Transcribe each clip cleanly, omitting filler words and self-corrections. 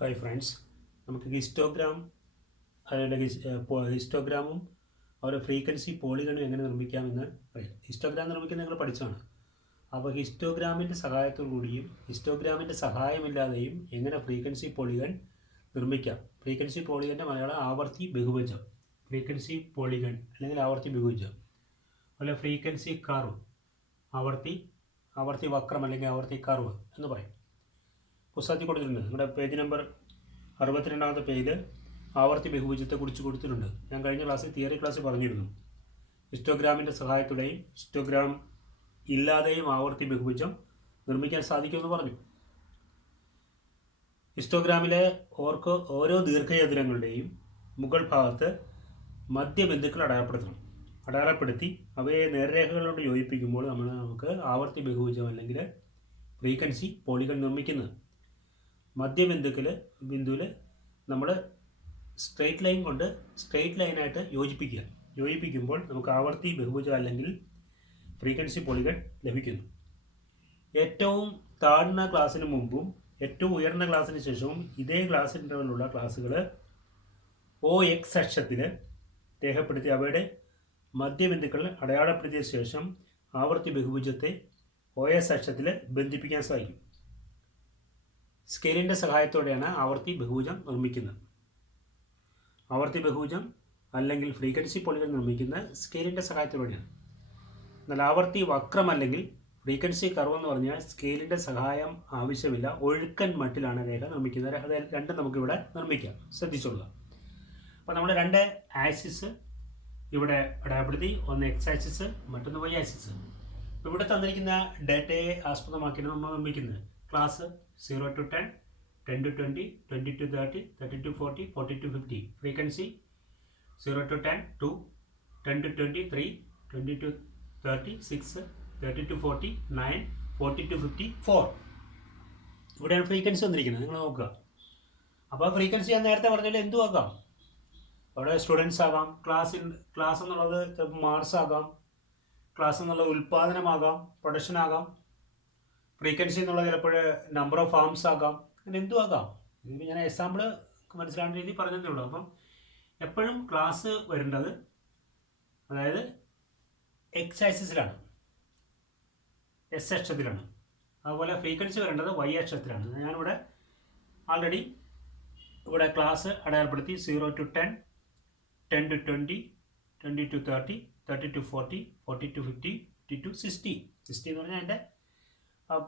Hi friends, നമുക്ക് histogram ഹിസ്റ്റോഗ്രാമും അവരുടെ frequency പോളിഗണും എങ്ങനെ നിർമ്മിക്കാമെന്ന് പറയാം. ഹിസ്റ്റോഗ്രാം നിർമ്മിക്കുന്നത് നിങ്ങൾ പഠിച്ചതാണ്. അപ്പോൾ ഹിസ്റ്റോഗ്രാമിൻ്റെ സഹായത്തോടുകൂടിയും ഹിസ്റ്റോഗ്രാമിൻ്റെ സഹായമില്ലാതെയും എങ്ങനെ ഫ്രീക്വൻസി പോളിഗൺ നിർമ്മിക്കാം. ഫ്രീക്വൻസി പോളിഗൻ്റെ മലയാളം ആവർത്തി ബഹുഭുജം, ഫ്രീക്വൻസി പോളിഗൺ അല്ലെങ്കിൽ ആവർത്തി ബഹുഭുജം. അതുപോലെ ഫ്രീക്വൻസി കർവ്, ആവർത്തി വക്രം അല്ലെങ്കിൽ ആവർത്തി കർവ് എന്ന് പറയും. പുസ്തകത്തിൽ കൊടുത്തിട്ടുണ്ട്. നിങ്ങളുടെ പേജ് നമ്പർ 62-ാമത്തെ പേജിൽ ആവർത്തി ബഹുഭുജത്തെക്കുറിച്ച് കൊടുത്തിട്ടുണ്ട്. ഞാൻ കഴിഞ്ഞ ക്ലാസ്സിൽ തിയറി ക്ലാസ്സിൽ പറഞ്ഞിരുന്നു. ഹിസ്റ്റോഗ്രാമിൻ്റെ സഹായത്തോടെയും ഹിസ്റ്റോഗ്രാം ഇല്ലാതെയും ആവർത്തി ബഹുഭുജം നിർമ്മിക്കാൻ സാധിക്കുമെന്ന് പറഞ്ഞു. ഹിസ്റ്റോഗ്രാമിലെ ഓരോ ദീർഘചതുരങ്ങളുടെയും മുകൾ ഭാഗത്ത് മധ്യബിന്ദുക്കൾ അടയാളപ്പെടുത്തി അവയെ നേർരേഖകളോട് യോജിപ്പിക്കുമ്പോൾ നമുക്ക് ആവർത്തി ബഹുഭുജം അല്ലെങ്കിൽ ഫ്രീക്വൻസി പോളിഗൺ നിർമ്മിക്കുന്നത്. ബിന്ദുവിൽ നമ്മൾ സ്ട്രെയിറ്റ് ലൈൻ കൊണ്ട് സ്ട്രെയിറ്റ് ലൈനായിട്ട് യോജിപ്പിക്കുമ്പോൾ നമുക്ക് ആവർത്തി ബഹുഭുജം അല്ലെങ്കിൽ ഫ്രീക്വൻസി പോളിഗൺ ലഭിക്കുന്നു. ഏറ്റവും താഴ്ന്ന ക്ലാസ്സിന് മുമ്പും ഏറ്റവും ഉയർന്ന ക്ലാസ്സിന് ശേഷവും ഇതേ ക്ലാസ് ഇൻ്റർവെല്ലുള്ള ക്ലാസ്സുകൾ OX അക്ഷത്തിൽ രേഖപ്പെടുത്തി അവയുടെ മധ്യബിന്ദുക്കൾ അടയാളപ്പെടുത്തിയ ശേഷം ആവർത്തി ബഹുഭുജത്തെ OS അക്ഷത്തിൽ ബന്ധിപ്പിക്കാൻ സാധിക്കും. സ്കെയിലിൻ്റെ സഹായത്തോടെയാണ് ആവർത്തി ബഹുഭുജം നിർമ്മിക്കുന്നത്. ആവർത്തി ബഹുഭുജം അല്ലെങ്കിൽ ഫ്രീക്വൻസി പോളിഗൺ നിർമ്മിക്കുന്നത് സ്കെയിലിൻ്റെ സഹായത്തോടെയാണ്. എന്നാൽ ആവർത്തി വക്രം അല്ലെങ്കിൽ ഫ്രീക്വൻസി കർവ് എന്ന് പറഞ്ഞാൽ സ്കെയിലിൻ്റെ സഹായം ആവശ്യമില്ല, ഒഴുക്കൻ മട്ടിലാണ് രേഖ നിർമ്മിക്കുന്നത്. അത് രണ്ടും നമുക്കിവിടെ നിർമ്മിക്കാം. ശ്രദ്ധിച്ചോളുക. അപ്പോൾ നമ്മൾ രണ്ട് ആക്സിസ് ഇവിടെ അടയാളപ്പെടുത്തി. ഒന്ന് X ആക്സിസ്, മറ്റൊന്ന് Y ആക്സിസ്. ഇപ്പോൾ ഇവിടെ തന്നിരിക്കുന്ന ഡേറ്റയെ ആസ്പദമാക്കിയാണ് നമ്മൾ നിർമ്മിക്കുന്നത്. Class 0 to 10, 10 to 20, 20 to 30, 30 to 40, 40 to 50. Frequency 0 to 10, 2, 10 to 20, 3, 20 to 30, 6, 30 to 40, 9, 40 to 50, 4. ഇവിടെയാണ് ഫ്രീക്വൻസി വന്നിരിക്കുന്നത്. നിങ്ങൾ നോക്കുക. അപ്പോൾ ഫ്രീക്വൻസി ഞാൻ നേരത്തെ പറഞ്ഞാൽ എന്തും ആകാം. അവിടെ സ്റ്റുഡൻസ് ആകാം, ക്ലാസ് എന്നുള്ളത് മാർക്സ് ആകാം, ക്ലാസ് എന്നുള്ളത് ഉൽപ്പാദനമാകാം, പ്രൊഡക്ഷൻ ആകാം. ഫ്രീക്വൻസി എന്നുള്ളത് ചിലപ്പോൾ നമ്പർ ഓഫ് ഫാംസ് ആകാം, അങ്ങനെ എന്തും ആകാം. ഇതിപ്പോൾ ഞാൻ എക്സാമ്പിൾ മനസ്സിലാവുന്ന രീതിയിൽ പറഞ്ഞതേ ഉള്ളൂ. അപ്പം എപ്പോഴും ക്ലാസ് വരേണ്ടത് അതായത് X ആക്സിസിലാണ്, S അക്ഷത്തിലാണ്. അതുപോലെ ഫ്രീക്വൻസി വരേണ്ടത് Y അക്ഷത്തിലാണ്. ഞാനിവിടെ ആൾറെഡി ഇവിടെ ക്ലാസ് അടയാളപ്പെടുത്തി. 0 to 10, 10 to 20, 20 to 30, 30 to 40, 40 to 50, 50 to 60. 60 എന്ന് പറഞ്ഞാൽ എൻ്റെ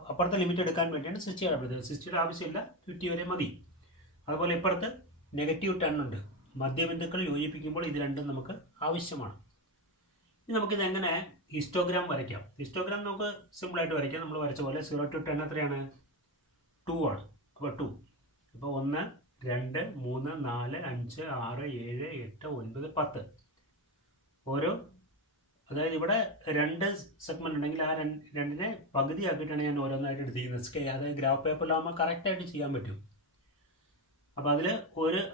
അപ്പുറത്തെ ലിമിറ്റ് എടുക്കാൻ വേണ്ടിയാണ് 60 അടയാളപ്പെടുത്തുന്നത്. 60യുടെ ആവശ്യമില്ല, 50 വരെ മതി. അതുപോലെ ഇപ്പുറത്ത് -10 ഉണ്ട്. മധ്യബിന്ദുക്കൾ യോജിപ്പിക്കുമ്പോൾ ഇത് രണ്ടും നമുക്ക് ആവശ്യമാണ്. ഇനി നമുക്കിത് എങ്ങനെ ഹിസ്റ്റോഗ്രാം വരയ്ക്കാം. ഹിസ്റ്റോഗ്രാം നമുക്ക് സിമ്പിളായിട്ട് വരയ്ക്കാം. നമ്മൾ വരച്ച പോലെ 0 to 10 എത്രയാണ്? 2 ആണ്. അപ്പോൾ 2. അപ്പോൾ 1, 2, 3, 4, 5, 6, 7, 8, 9, 10. അതായത് ഇവിടെ 2 സെഗ്മെൻറ്റ് ഉണ്ടെങ്കിൽ ആ രണ്ടിനെ പകുതിയാക്കിയിട്ടാണ് ഞാൻ ഓരോന്നായിട്ട് എടുത്തിരിക്കുന്നത്. അതായത് ഗ്രാഫ് പേപ്പറിലാകുമ്പോൾ കറക്റ്റായിട്ട് ചെയ്യാൻ പറ്റും. അപ്പോൾ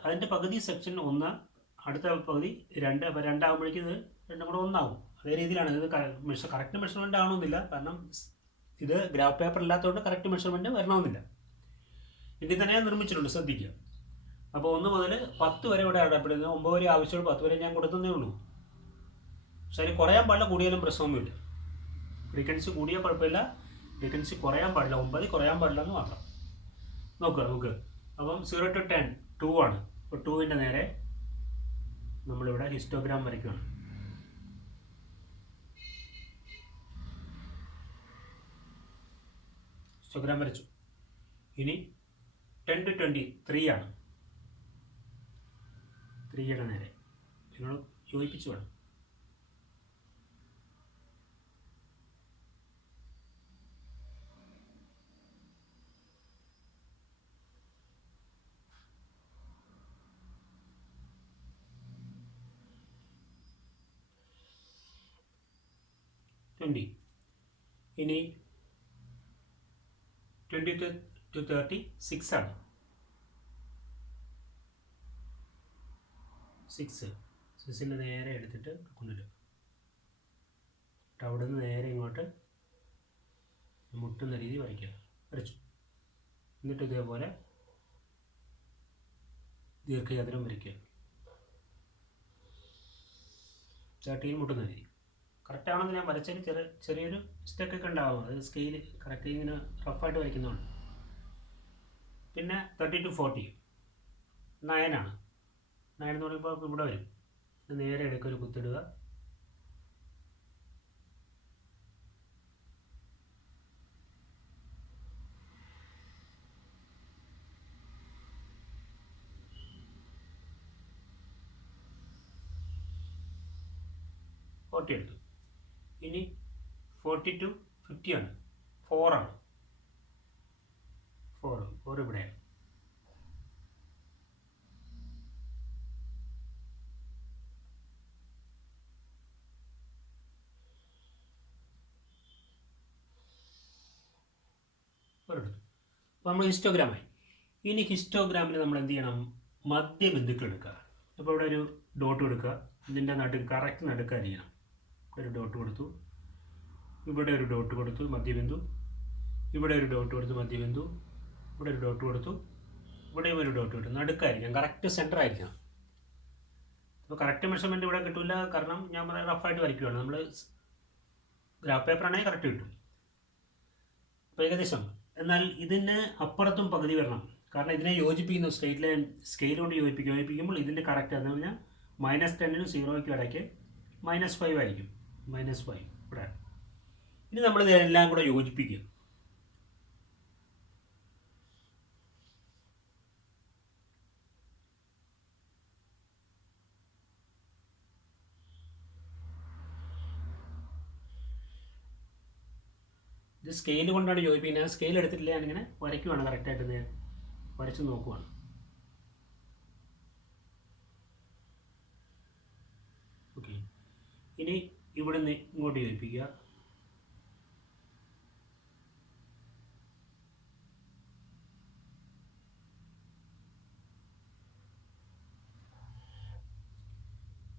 അതിൻ്റെ പകുതി സെക്ഷൻ 1, അടുത്ത പകുതി 2. അപ്പോൾ 2 ആകുമ്പോഴേക്കും ഇത് രണ്ടും കൂടെ 1 ആകും. അതേ രീതിയിലാണ് ഇത്. കറക്റ്റ് മെഷർമെൻറ്റ് ആവണമെന്നില്ല, കാരണം ഇത് ഗ്രാഫ് പേപ്പർ ഇല്ലാത്തതുകൊണ്ട് കറക്റ്റ് മെഷർമെൻറ്റ് വരണമെന്നില്ല. ഇതിൽ തന്നെ ഞാൻ നിർമ്മിച്ചിട്ടുണ്ട്, ശ്രദ്ധിക്കുക. അപ്പോൾ 1 മുതൽ 10 വരെ ഇവിടെ അടയാളപ്പെടുന്നത്. 9 വരെ ആവശ്യമുള്ളൂ, 10 വരെ ഞാൻ കൊടുത്തതേ ഉള്ളൂ. പക്ഷേ അതിന് കുറയാൻ പാടില്ല, കൂടിയാലും പ്രശ്നമൊന്നുമില്ല. ഫ്രീക്വൻസി കൂടിയാൽ കുഴപ്പമില്ല, ഫ്രീക്വൻസി കുറയാൻ പാടില്ല, 9 കുറയാൻ പാടില്ല എന്ന് മാത്രം. നോക്കുക. അപ്പം 0 to 10 2 ആണ്. അപ്പോൾ 2ൻ്റെ നേരെ നമ്മളിവിടെ ഹിസ്റ്റോഗ്രാം വരയ്ക്കുകയാണ്. ഹിസ്റ്റോഗ്രാം വരച്ചു. ഇനി 10 to 20 3 ആണ്. 3യുടെ നേരെ നിങ്ങൾ യോജിപ്പിച്ച് വേണം. ഇനി 20 to 30 6 ആണ്. 6ൻ്റെ നേരെ എടുത്തിട്ട് കൊണ്ടുവരിക. അവിടെ നിന്ന് നേരെ ഇങ്ങോട്ട് മുട്ടുന്ന രീതി വരയ്ക്കുക. വരച്ചു. എന്നിട്ട് ഇതേപോലെ ദീർഘചതുരം വരയ്ക്കുക. ചട്ടിയിൽ മുട്ടുന്ന രീതി കറക്റ്റാണെന്ന് ഞാൻ വരച്ചതിൽ ചെറിയൊരു മിസ്റ്റേക്കൊക്കെ ഉണ്ടാകും. അത് സ്കെയിൽ കറക്റ്റ് ഇങ്ങനെ റഫായിട്ട് വരയ്ക്കുന്നതാണ്. പിന്നെ 30 to 40 9 എന്ന് പറയുമ്പോൾ ഇവിടെ വരും. നേരെ ഇടയ്ക്ക് ഒരു കുത്തിടുക. എടുത്തു. ഇനി 40 to 50 ആണ്. 4 ഇവിടെയാണ്. അപ്പോൾ നമ്മൾ ഹിസ്റ്റോഗ്രാമായി. ഇനി ഹിസ്റ്റോഗ്രാമിൽ നമ്മൾ എന്ത് ചെയ്യണം? മധ്യബിന്ദുക്കൾ എടുക്കുക. അപ്പോൾ ഇവിടെ ഒരു ഡോട്ട് കൊടുക്കുക. ഇതിൻ്റെ കറക്റ്റ് നടുക്കായിരിക്കണം. ഒരു ഡോട്ട് കൊടുത്തു, ഇവിടെ ഒരു ഡോട്ട് കൊടുത്തു മധ്യബിന്ദു, ഇവിടെ ഒരു ഡോട്ട് കൊടുത്തു മധ്യബിന്ദു, ഇവിടെ ഒരു ഡോട്ട് കൊടുത്തു, ഇവിടെയും ഒരു ഡോട്ട് കൊടുത്തു. നടുക്കായിരിക്കണം, കറക്റ്റ് സെൻറ്റർ ആയിരിക്കണം. അപ്പോൾ കറക്റ്റ് മെഷർമെൻറ്റ് ഇവിടെ കിട്ടില്ല, കാരണം ഞാൻ റഫായിട്ട് വരയ്ക്കുകയാണ്. നമ്മൾ ഗ്രാഫ് പേപ്പറാണെങ്കിൽ കറക്റ്റ് കിട്ടും. അപ്പോൾ ഏകദേശം. എന്നാൽ ഇതിന് അപ്പുറത്തും പകുതി വരണം, കാരണം ഇതിനെ യോജിപ്പിക്കുന്നു. സ്ട്രെയിറ്റ് ലൈൻ സ്കെയിൽ കൊണ്ട് യോജിപ്പിക്കുമ്പോൾ ഇതിൻ്റെ കറക്റ്റ് എന്ന് പറഞ്ഞാൽ -10നും 0യ്ക്കും ഇടയ്ക്ക് -5 ആയിരിക്കും. -5 ഇവിടെ. ഇനി നമ്മൾ ഇതെല്ലാം കൂടെ യോജിപ്പിക്കുക. ഇത് സ്കെയിൽ കൊണ്ടാണ് യോജിപ്പിക്കുന്നത്. സ്കെയിൽ എടുത്തിട്ടില്ല, ഞാനിങ്ങനെ വരയ്ക്കുവാണ്. കറക്റ്റായിട്ട് വരച്ച് നോക്കുവാണ്. ഓക്കെ. ഇനി ഇവിടെ നിന്ന് ഇങ്ങോട്ട് യോജിപ്പിക്കുക.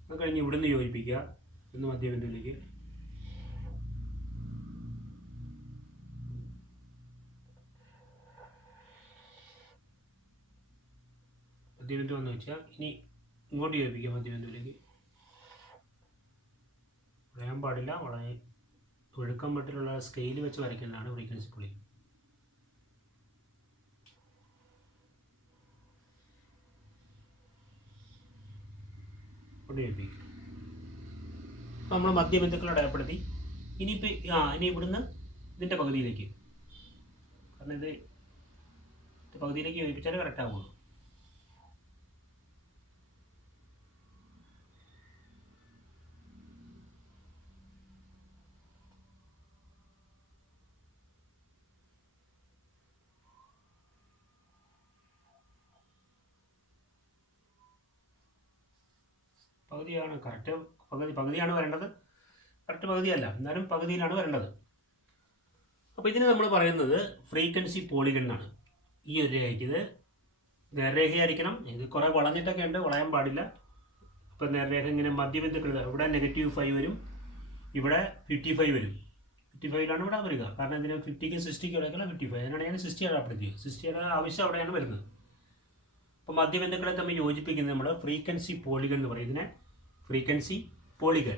അത് കഴിഞ്ഞ് ഇവിടെ നിന്ന് യോജിപ്പിക്കുക. ഒന്ന് മധ്യബിന്ദുവിലേക്ക്. മധ്യബിന്ദു വന്ന് വെച്ചാൽ ഇനി ഇങ്ങോട്ട് യോജിപ്പിക്കുക. മധ്യബിന്ദുവിലേക്ക് വളയാൻ പാടില്ല. ഒഴുക്കം മട്ടിലുള്ള സ്കെയിൽ വെച്ച് വരയ്ക്കുന്നതാണ് ഫ്രീക്വൻസി പുളി. യോജിപ്പിക്കുക. നമ്മൾ മധ്യബിന്ദുക്കൾ അടയാളപ്പെടുത്തി. ഇനി ഇവിടുന്ന് ഇതിൻ്റെ പകുതിയിലേക്ക്, കാരണം ഇത് പകുതിയിലേക്ക് യോജിപ്പിച്ചാൽ കറക്റ്റ് ആവുള്ളൂ. പകുതിയാണ് കറക്റ്റ്. പകുതിയാണ് വരേണ്ടത്, കറക്റ്റ് പകുതിയല്ല, എന്നാലും പകുതിയിലാണ് വരേണ്ടത്. അപ്പോൾ ഇതിന് നമ്മൾ പറയുന്നത് ഫ്രീക്വൻസി പോളിഗൺ എന്നാണ്. ഈ ഒരു രേഖയ്ക്ക് ഇത് നേർരേഖയായിരിക്കണം. ഇത് കുറേ വളഞ്ഞിട്ടൊക്കെ ഉണ്ട്, വളയാൻ പാടില്ല. അപ്പോൾ നേർരേഖ ഇങ്ങനെ മധ്യബിന്ദുക്കൾ, ഇവിടെ -5 വരും, ഇവിടെ 55 വരും. 55ലാണ് ഇവിടെ വരിക, കാരണം ഇതിന് 50ക്കും 60ക്കും ഇടയ്ക്കുള്ള 55. അതിനാണ് ഞാൻ 60 അടയാളപ്പെടുത്തിയത്. 60യുടെ ആവശ്യം അവിടെയാണ് വരുന്നത്. അപ്പോൾ മധ്യബിന്ദുക്കളെ തമ്മിൽ യോജിപ്പിക്കുന്നത് നമ്മൾ ഫ്രീക്വൻസി പോളിഗൺ എന്ന് പറയും. ഇതിനെ ഫ്രീക്വൻസി പോളിഗൺ.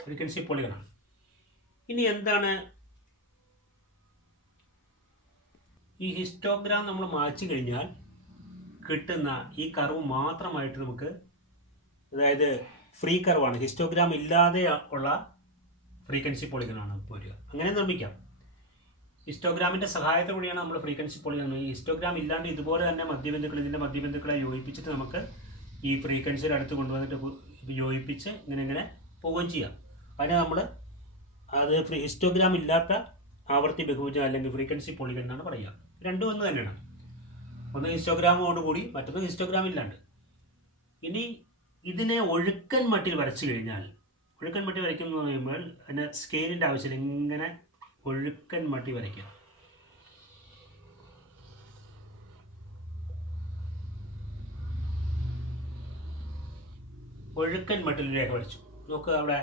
ഫ്രീക്വൻസി പോളിഗണാണ്. ഇനി എന്താണ് ഈ ഹിസ്റ്റോഗ്രാം? നമ്മൾ മായ്ച്ചു കഴിഞ്ഞാൽ കിട്ടുന്ന ഈ കർവ് മാത്രമായിട്ട് നമുക്ക്, അതായത് ഫ്രീ കർവാണ്, ഹിസ്റ്റോഗ്രാം ഇല്ലാതെ ഉള്ള ഫ്രീക്വൻസി പോളിഗണാണ് വരിക. അങ്ങനെ നിർമ്മിക്കാം. ഹിസ്റ്റോഗ്രാമിൻ്റെ സഹായത്തോടെയാണ് നമ്മൾ ഫ്രീക്വൻസി പോളിഗൺ. ഈ ഹിസ്റ്റോഗ്രാം ഇല്ലാണ്ട് ഇതുപോലെ തന്നെ ഇതിൻ്റെ മധ്യബിന്ദുക്കളെ യോജിപ്പിച്ചിട്ട് നമുക്ക് ഈ ഫ്രീക്വൻസിയുടെ അടുത്ത് കൊണ്ടുവന്നിട്ട് യോജിപ്പിച്ച് ഇങ്ങനെ പോവുകയും ചെയ്യാം. അതിനെ നമ്മൾ ഹിസ്റ്റോഗ്രാം ഇല്ലാത്ത ആവർത്തി ബഹുഭുജം അല്ലെങ്കിൽ ഫ്രീക്വൻസി പോളിഗൺ എന്നാണ് പറയുക. രണ്ടും ഒന്ന് തന്നെയാണ്. ഒന്ന് ഹിസ്റ്റോഗ്രാമോട് കൂടി, മറ്റൊന്ന് ഹിസ്റ്റോഗ്രാം ഇല്ലാണ്ട്. ഇനി ഇതിനെ ഒഴുക്കൻ മട്ടിൽ വരച്ചു കഴിഞ്ഞാൽ, ഒഴുക്കൻ മട്ടി വരയ്ക്കുന്നു എന്ന് പറയുമ്പോൾ അതിന് സ്കെയിലിൻ്റെ ആവശ്യമില്ല. ഇങ്ങനെ ഒഴുക്കൻ മട്ടി വരയ്ക്കുക. ഒഴുക്കൻ മട്ടിൽ രേഖ വരച്ചു. നോക്കുക, അവിടെ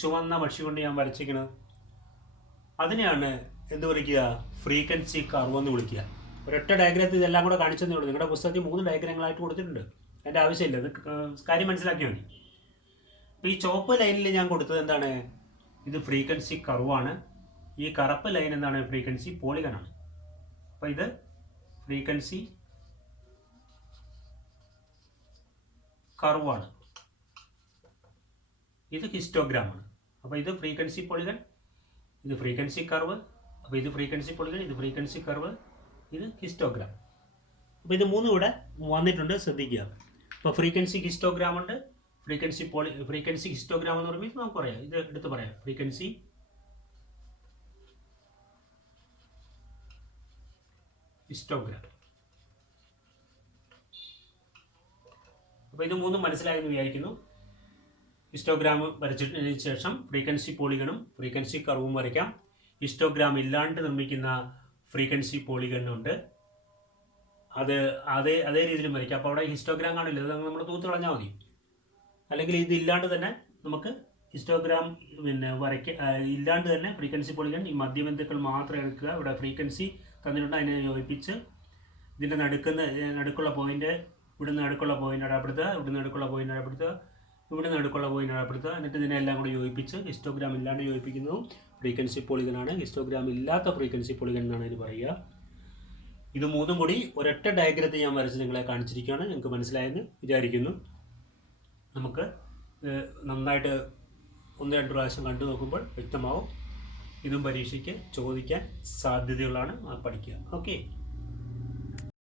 ചുവന്ന മഷി കൊണ്ട് ഞാൻ വരച്ചിരിക്കുന്നത്. അതിനെയാണ് എന്ത് വിളിക്കുക? ഫ്രീക്വൻസി കർവ് എന്ന് വിളിക്കുക. ഒരൊറ്റ ഡയഗ്രത്തിൽ ഇതെല്ലാം കൂടെ കാണിച്ചതേ ഉള്ളൂ. നിങ്ങളുടെ പുസ്തകത്തിൽ 3 ഡയഗ്രങ്ങളായിട്ട് കൊടുത്തിട്ടുണ്ട്. അതിൻ്റെ ആവശ്യമില്ല, അത് കാര്യം മനസ്സിലാക്കിയാൽ മതി. അപ്പോൾ ഈ ചുവപ്പ് ലൈനിൽ ഞാൻ കൊടുത്തത് എന്താണ്? ഇത് ഫ്രീക്വൻസി കർവാണ്. ഈ കറുപ്പ് ലൈൻ എന്താണ്? ഫ്രീക്വൻസി പോളിഗണാണ്. അപ്പോൾ ഇത് ഫ്രീക്വൻസി കർവാണ്, ഇത് ഹിസ്റ്റോഗ്രാമാണ്. അപ്പോൾ ഇത് ഫ്രീക്വൻസി പോളിഗൺ, ഇത് ഫ്രീക്വൻസി കർവ്. അപ്പോൾ ഇത് ഫ്രീക്വൻസി പോളിഗൺ, ഇത് ഫ്രീക്വൻസി കർവ്, ഇത് ഹിസ്റ്റോഗ്രാം. അപ്പോൾ ഇത് 3 ഇവിടെ വന്നിട്ടുണ്ട്, ശ്രദ്ധിക്കുക. അപ്പോൾ ഫ്രീക്വൻസി ഹിസ്റ്റോഗ്രാം ഉണ്ട്, ഫ്രീക്വൻസി ഹിസ്റ്റോഗ്രാം എന്ന് പറയുമ്പോൾ നമുക്ക് പറയാം, ഇത് എടുത്ത് പറയാം, ഫ്രീക്വൻസി ഹിസ്റ്റോഗ്രാം. അപ്പോൾ ഇത് 3 മനസ്സിലായെന്ന് വിചാരിക്കുന്നു. ഹിസ്റ്റോഗ്രാം വരച്ചതിന് ശേഷം ഫ്രീക്വൻസി പോളിഗണും ഫ്രീക്വൻസി കർവും വരയ്ക്കാം. ഹിസ്റ്റോഗ്രാം ഇല്ലാണ്ട് നിർമ്മിക്കുന്ന ഫ്രീക്വൻസി പോളിഗണുണ്ട്, അതേ രീതിയിലും വരയ്ക്കാം. അപ്പോൾ അവിടെ ഹിസ്റ്റോഗ്രാം കാണില്ല, അത് നമ്മൾ തൂത്ത് കളഞ്ഞാൽ മതി. അല്ലെങ്കിൽ ഇത് ഇല്ലാണ്ട് തന്നെ നമുക്ക് ഹിസ്റ്റോഗ്രാം ഇല്ലാണ്ട് തന്നെ ഫ്രീക്വൻസി പോളിഗൺ ഈ മധ്യബിന്ദുക്കൾ മാത്രം എടുക്കുക. ഇവിടെ ഫ്രീക്വൻസി തന്നിട്ടുണ്ട്, അതിനെ യോജിപ്പിച്ച് ഇതിൻ്റെ നടുക്കുള്ള പോയിന്റ്, ഇവിടുന്ന് നടുക്കുള്ള പോയിന്റ് അടയാളപ്പെടുത്തുക, ഇവിടുന്ന് നടുക്കുള്ള പോയിന്റ് അടയാളപ്പെടുത്തുക, ഇവിടുന്ന് നടുക്കുള്ള പോയിന്റ് അടയാളപ്പെടുത്തുക. എന്നിട്ട് ഇതിനെല്ലാം കൂടി യോജിപ്പിച്ച് ഹിസ്റ്റോഗ്രാം ഇല്ലാണ്ട് യോജിപ്പിക്കുന്നതും ഫ്രീക്വൻസി പോളിഗണാണ്. ഹിസ്റ്റോഗ്രാം ഇല്ലാത്ത ഫ്രീക്വൻസി പോളിഗൺ എന്നാണ് ഇതിന് പറയുക. ഇത് 3 കൂടി ഒരൊറ്റ ഡയഗ്രത്തിൽ ഞാൻ വരച്ച് നിങ്ങളെ കാണിച്ചിരിക്കുകയാണ്. നിങ്ങൾക്ക് മനസ്സിലായെന്ന് വിചാരിക്കുന്നു. നമുക്ക് നന്നായിട്ട് 1-2 പ്രാവശ്യം കണ്ടു നോക്കുമ്പോൾ വ്യക്തമാവും. ഇതും പരീക്ഷയ്ക്ക് ചോദിക്കാൻ സാധ്യതകളാണ്, പഠിക്കുക. ഓക്കെ.